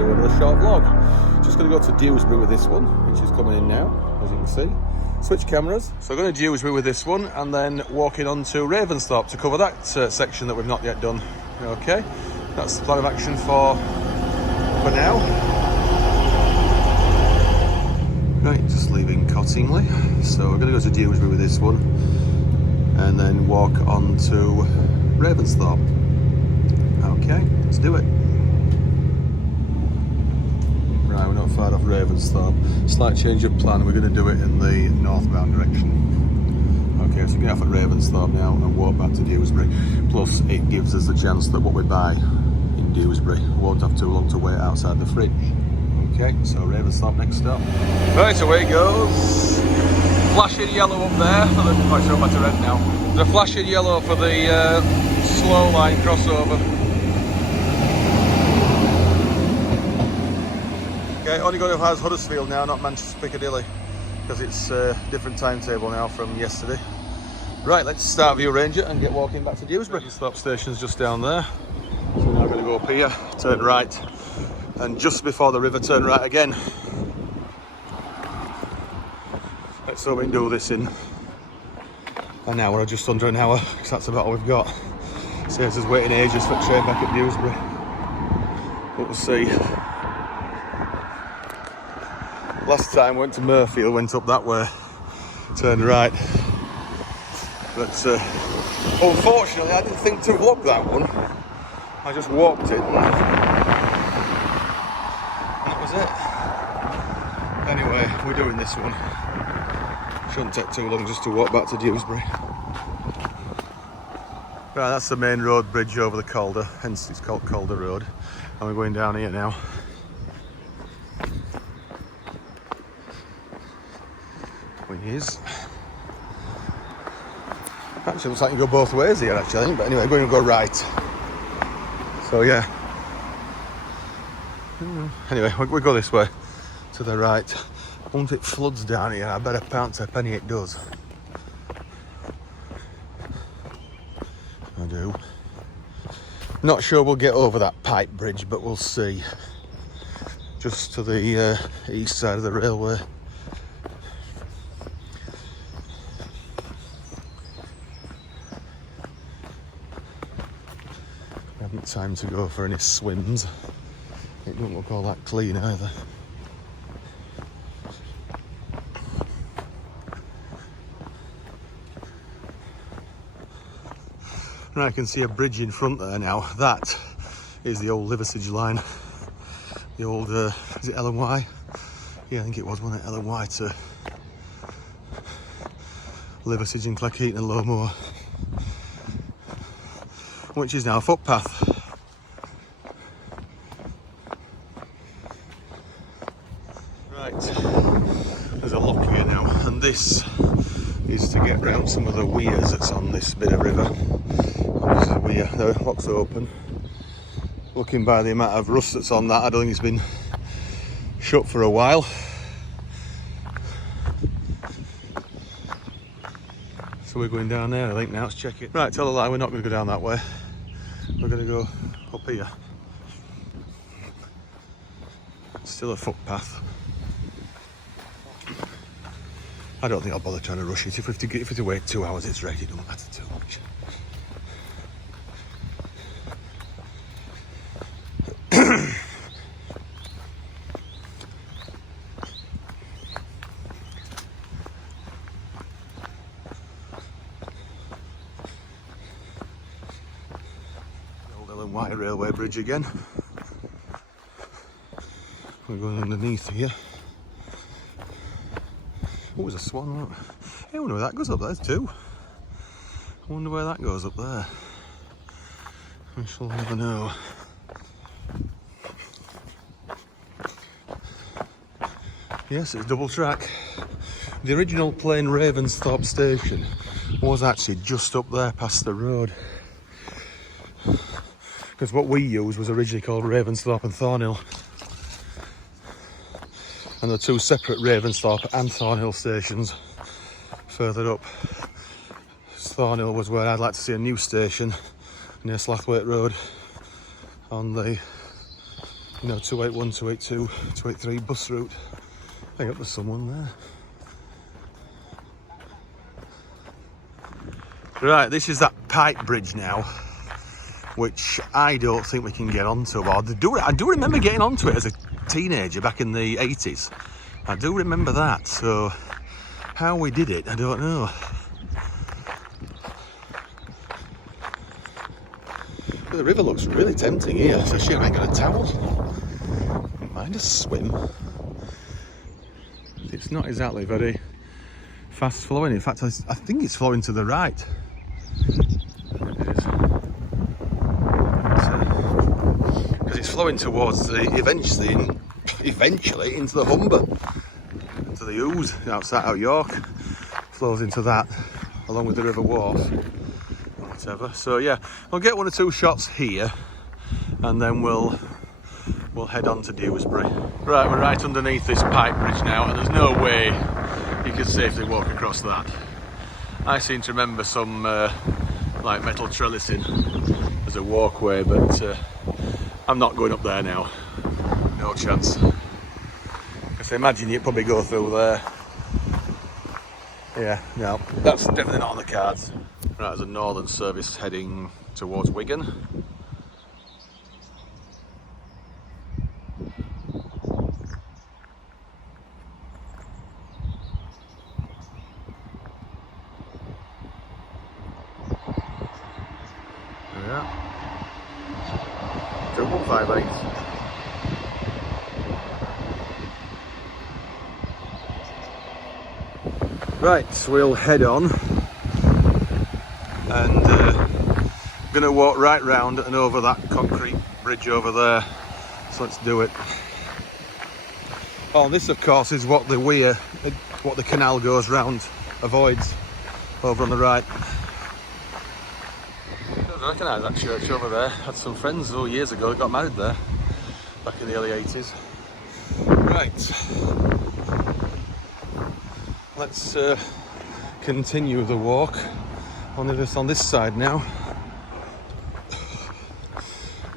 do another short vlog. Just going to go to Dewsbury with this one, which is coming in now, as you can see. Switch cameras. So going to Dewsbury with this one, and then walking on to Ravensthorpe to cover that section that we've not yet done. Okay, that's the plan of action for now. Right, just leaving Cottingley. So we're going to go to Dewsbury with this one, and then walk on to Ravensthorpe. Okay, let's do it. Right, we're not far off Ravensthorpe. Slight change of plan, we're going to do it in the northbound direction. Okay, so we get off at Ravensthorpe now and walk back to Dewsbury. Plus, it gives us the chance that what we buy in Dewsbury won't have too long to wait outside the fridge. Okay, so Ravensthorpe next stop. Right, away it goes. Flashing yellow up there. Quite sure back to red now. There's a flashing yellow for the slow line crossover. Okay, only going to has Huddersfield now, not Manchester Piccadilly, because it's a different timetable now from yesterday. Right, let's start View Ranger and get walking back to Dewsbury. The stop station's just down there. So now we're going to go up here, turn right, and just before the river, turn right again. Let's hope we can do this in an hour or just under an hour, because that's about all we've got. Saves us waiting ages for a train back at Dewsbury. But we'll see. Last time went to Murfield, went up that way, turned right. But unfortunately I didn't think to vlog that one. I just walked it. That was it. Anyway, we're doing this one. Shouldn't take too long just to walk back to Dewsbury. Right, that's the main road bridge over the Calder, hence it's called Calder Road. And we're going down here now. Is. Actually looks like you go both ways here actually, I think, but anyway, we're going to go right. So yeah. Anyway, we go this way to the right. Once it floods down here, I better pounce a penny it does. I do. Not sure we'll get over that pipe bridge, but we'll see. Just to the east side of the railway. Haven't time to go for any swims. It don't look all that clean either. Right, I can see a bridge in front there now. That is the old Liversidge line. The old, is it L&Y? Yeah, I think it was, wasn't it? L&Y to Liversidge and Cleckheaton and Lowmoor. Which is now a footpath. Right, there's a lock here now, and this is to get round some of the weirs that's on this bit of river. This is a weir, the lock's open. Looking by the amount of rust that's on that, I don't think it's been shut for a while. So we're going down there, I think now, let's check it. Right, tell a lie, we're not going to go down that way. We're going to go up here. Still a footpath. I don't think I'll bother trying to rush it. If we have to wait 2 hours, it's ready, it don't matter too much. White railway bridge again. We're going underneath here. Oh, there's a swan. Look. I wonder where that goes up there too. I wonder where that goes up there. We shall never know. Yes, it's double track. The original plain Ravensthorpe station was actually just up there past the road. Because what we used was originally called Ravensthorpe and Thornhill. And the two separate Ravensthorpe and Thornhill stations further up. Thornhill was where I'd like to see a new station near Slathwaite Road on the you know, 281, 282, 283 bus route. I think there's someone there. Right, this is that pipe bridge now, which I don't think we can get onto. I do remember getting onto it as a teenager back in the 80s. I do remember that, so how we did it, I don't know. But the river looks really tempting here, especially if I ain't got a towel. Don't mind a swim. It's not exactly very fast flowing. In fact, I think it's flowing to the right. Because it's flowing towards the eventually into the Humber, to the Ouse outside of York. Flows into that along with the River Wharf, whatever. So yeah, we'll get one or two shots here, and then we'll head on to Dewsbury. Right, we're right underneath this pipe bridge now, and there's no way you can safely walk across that. I seem to remember some like metal trellising as a walkway, but I'm not going up there now. No chance. Because I imagine you'd probably go through there. Yeah, no, that's definitely not on the cards. Right, there's a northern service heading towards Wigan. Yeah. 2158. Right, so we'll head on, and going to walk right round and over that concrete bridge over there. So let's do it. Oh, this of course is what the weir, what the canal goes round, avoids, over on the right. I recognise that church over there. Had some friends years ago that got married there, back in the early 80s. Right, let's continue the walk on this side now.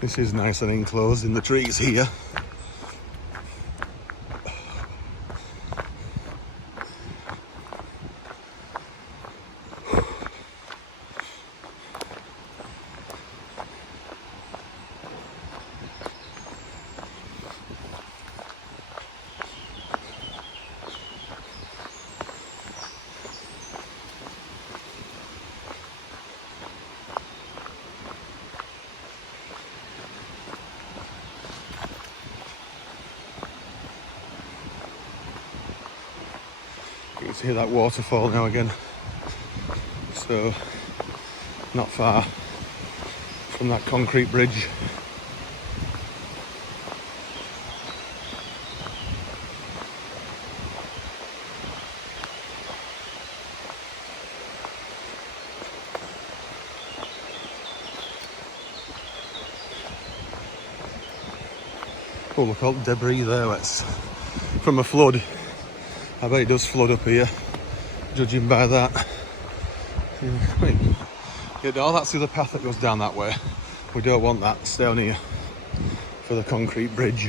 This is nice and enclosed in the trees here. You can see that waterfall now again, so not far from that concrete bridge. Oh, look, all the debris there. That's from a flood. I bet it does flood up here, judging by that. Yeah, no, that's the other path that goes down that way. We don't want that. It's down here for the concrete bridge.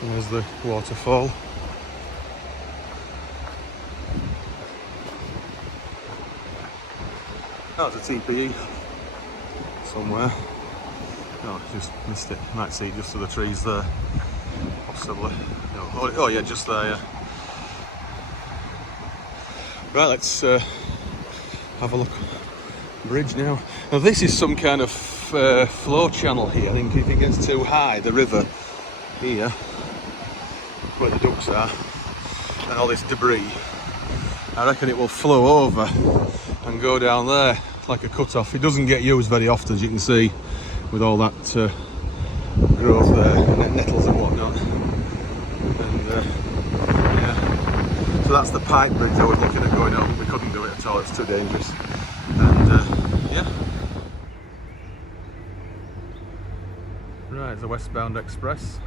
And there's the waterfall. That was a TPE somewhere. Oh, just missed it. Might see just to the trees there, possibly. No. Oh yeah, just there. Yeah. Right, let's have a look. Bridge now. Now this is some kind of flow channel here. I think if it gets too high, the river here, where the ducks are, and all this debris, I reckon it will flow over and go down there like a cut-off. It doesn't get used very often, as you can see, with all that growth there, nettles and whatnot. And yeah, so that's the pipe bridge I was looking at going over. We couldn't do it at all, it's too dangerous. And yeah. Right, it's a westbound express.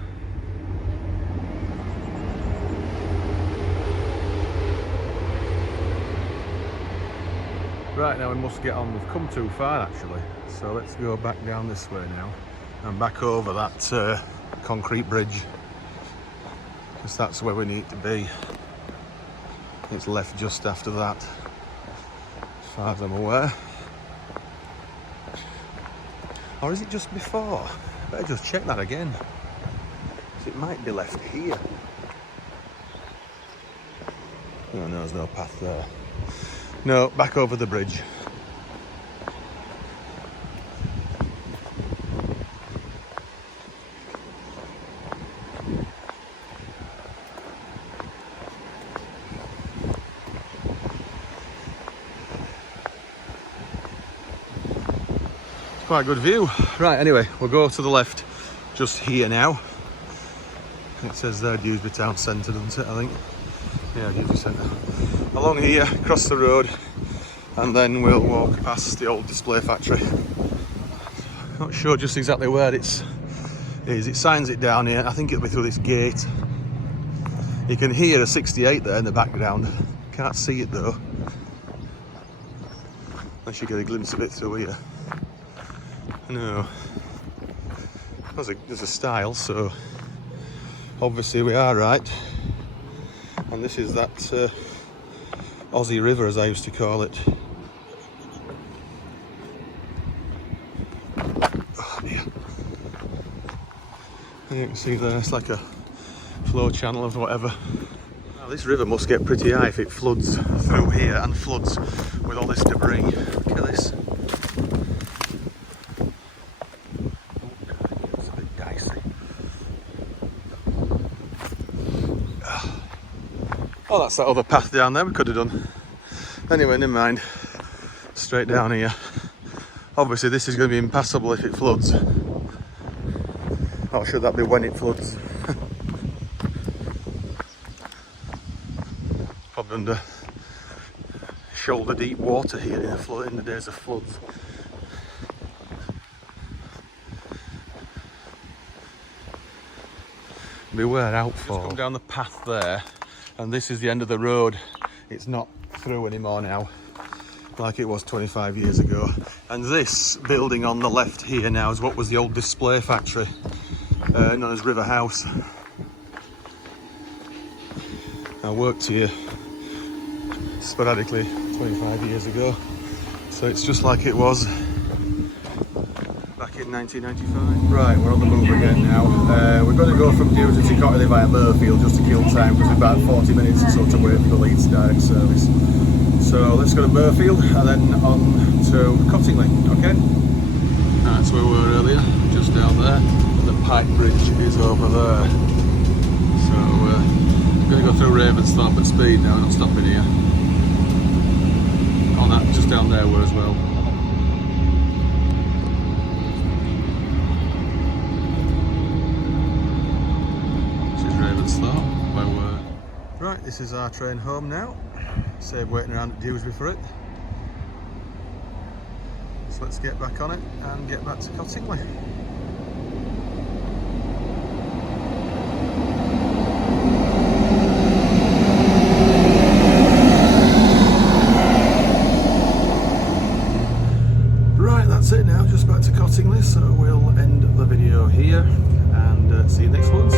Right, now we must get on. We've come too far actually, so let's go back down this way now and back over that concrete bridge, because that's where we need to be. It's left just after that, as far as I'm aware. Or is it just before? I better just check that again. It might be left here. Oh no, there's no path there. No, back over the bridge. Quite a good view. Right, anyway, we'll go to the left just here now. It says there Dewsbury Town Centre, doesn't it, I think? Yeah, Dewsbury Centre. Along here, across the road, and then we'll walk past the old display factory. Not sure just exactly where it is. It signs it down here. I think it'll be through this gate. You can hear a 68 there in the background. Can't see it though. Unless you get a glimpse of it through here. No. There's a style, so obviously we are right. And this is that Aussie River, as I used to call it. Oh dear. And you can see there, it's like a flow channel or whatever. Now, this river must get pretty high if it floods through here and floods with all this debris. Look at this. It's a bit dicey. Oh, that's that other path down there we could have done. Anyway, never mind. Straight down here. Obviously this is going to be impassable if it floods. Or should that be when it floods? Probably under shoulder deep water here in the days of floods. Beware outfall. Just come down the path there, and this is the end of the road. It's not through anymore now, like it was 25 years ago. And this building on the left here now is what was the old display factory, known as River House. I worked here sporadically 25 years ago, so it's just like it was back in 1995. Right, we're on the move again now. We're going to go from Dewsbury to Cotterley via Burfield just to kill time, because we've about 40 minutes or so to wait for the Leeds direct service. So let's go to Burfield and then on to Cottingley, okay? That's where we were earlier, just down there. The pipe bridge is over there. So we're going to go through Ravensthorpe at speed now, not stopping here. On that, just down there we're as well. Right, this is our train home now. Save waiting around at Dewsbury for it. So let's get back on it and get back to Cottingley. Right, that's it now, just back to Cottingley, so we'll end the video here and see you next one.